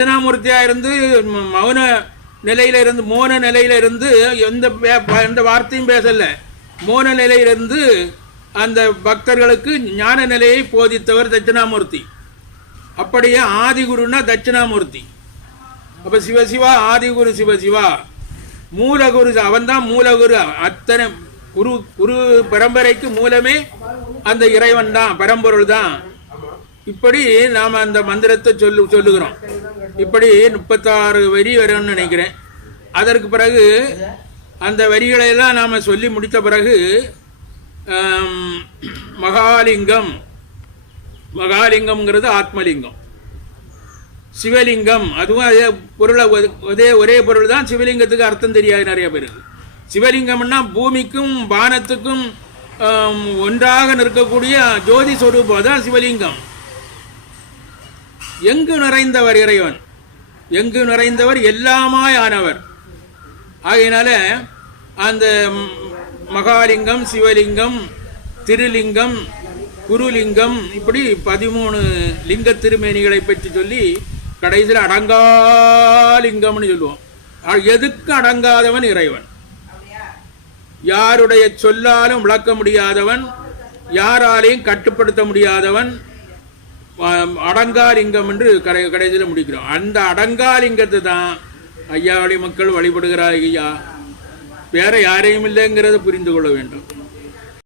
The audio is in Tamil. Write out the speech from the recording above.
தட்சிணாமூர்த்தியாக இருந்து மௌன நிலையில இருந்து மோன நிலையில இருந்து எந்த பே- எந்த வார்த்தையும் பேசல. மோன நிலையிலிருந்து அந்த பக்தர்களுக்கு ஞான நிலையை போதித்தவர் தட்சிணாமூர்த்தி. அப்படியே ஆதிகுருன்னா தட்சிணாமூர்த்தி. அப்போ சிவசிவா ஆதிகுரு சிவசிவா மூலகுரு அவன்தான் மூலகுரு. அத்தனை குரு குரு பரம்பரைக்கு மூலமே அந்த இறைவன் தான் பரம்பொருள் தான். இப்படி நாம் அந்த மந்திரத்தை சொல்லு சொல்லுகிறோம். இப்படி முப்பத்தாறு வரி வரும்னு நினைக்கிறேன். அதற்கு பிறகு அந்த வரிகளை எல்லாம் நாம் சொல்லி முடித்த பிறகு மகாலிங்கம் மகாலிங்கம்ங்கிறது ஆத்மலிங்கம். சிவலிங்கம் அதுவும் அதே பொருளை அதே ஒரே ஒரே பொருள் தான் சிவலிங்கத்துக்கு அர்த்தம் தெரியாது நிறைய பேருக்கு. சிவலிங்கம்னா பூமிக்கும் வானத்துக்கும் ஒன்றாக நிற்கக்கூடிய ஜோதி சொரூபம் தான் சிவலிங்கம். எங்கு நிறைந்தவர் இறைவன்? எங்கு நிறைந்தவர் எல்லாமாய் ஆனவர் ஆகையினால அந்த மகாலிங்கம் சிவலிங்கம் திருலிங்கம் குருலிங்கம் இப்படி பதிமூணு லிங்க திருமேனிகளை பற்றி சொல்லி கடைசியில் அடங்காலிங்கம்னு சொல்லுவோம். எதுக்கு அடங்காதவன் இறைவன்? யாருடைய சொல்லாலும் விளக்க முடியாதவன் யாராலையும் கட்டுப்படுத்த முடியாதவன் அடங்காலிங்கம் என்று கடை கடைசியில் முடிக்கிறோம். அந்த அடங்காலிங்கத்தை தான் ஐயாவளி மக்கள் வழிபடுகிறார் ஐயா. வேற யாரையும் இல்லைங்கிறத புரிந்து கொள்ள வேண்டும்.